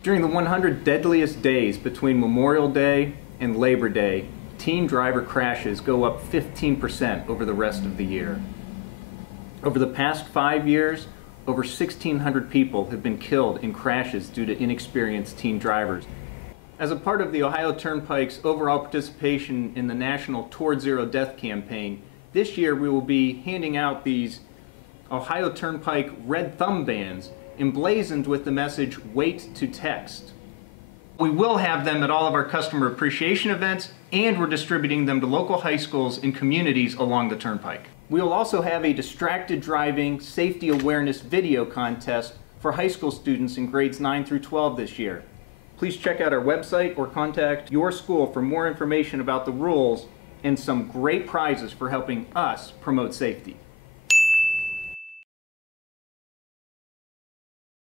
During the 100 deadliest days between Memorial Day and Labor Day, teen driver crashes go up 15% over the rest of the year. Over the past 5 years, over 1,600 people have been killed in crashes due to inexperienced teen drivers. As a part of the Ohio Turnpike's overall participation in the National Toward Zero Death campaign, this year we will be handing out these Ohio Turnpike red thumb bands emblazoned with the message, "Wait to text." We will have them at all of our customer appreciation events, and we're distributing them to local high schools and communities along the Turnpike. We will also have a distracted driving safety awareness video contest for high school students in grades 9 through 12 this year. Please check out our website or contact your school for more information about the rules and some great prizes for helping us promote safety.